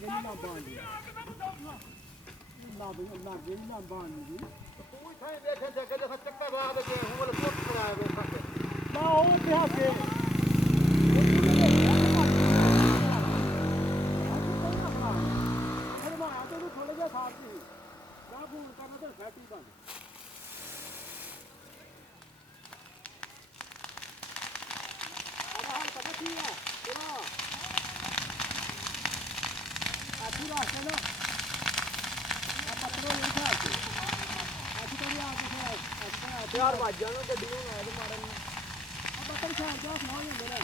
ਲਾਗੇ ਨਹੀਂ ਨਾ ਬਾਂਦੀ ਲਾਗੇ ਨਹੀਂ ਨਾ ਬਾਂਦੀ ਤੂੰ ਇੱਥੇ ਦੇਖੇ ਜੱਗੇ ਦੇ ਚੱਕਰ ਬਾਅਦ ਦੇ ਹੁਣ ਪੁੱਤ ਕਰਾਇਆ ਦੇ ਖੱਤੇ ਨਾ ਉਹ ਕਿਹਾ ਕੇ ਥੋੜੇ ਜਿਹਾ ਸਾਥ ਸੀ ਨਾ ਫੋਨ ਕਰਨਾ ਤੇ ਫੈਟੀ ਬੰਦ ਆਹ ਹਾਲ ਪਤਾ ਕੀ ਹੈ ਚਲੋ ਆਖੀ ਰਾਸਤਾ ਨਾ ਆ ਪਤਰੋ ਨਹੀਂ ਖਾਤੇ ਅੱਜ ਤਾਂ ਆ ਕੇ 4 ਵਜੇ ਨੂੰ ਗੱਡੀ ਨੂੰ ਆਇਆ ਤੇ ਮਾਰਨ ਆ ਪਤਰ ਛਾੜ ਜਾ ਸੁਣਾ ਲੈਂਦੇ ਨੇ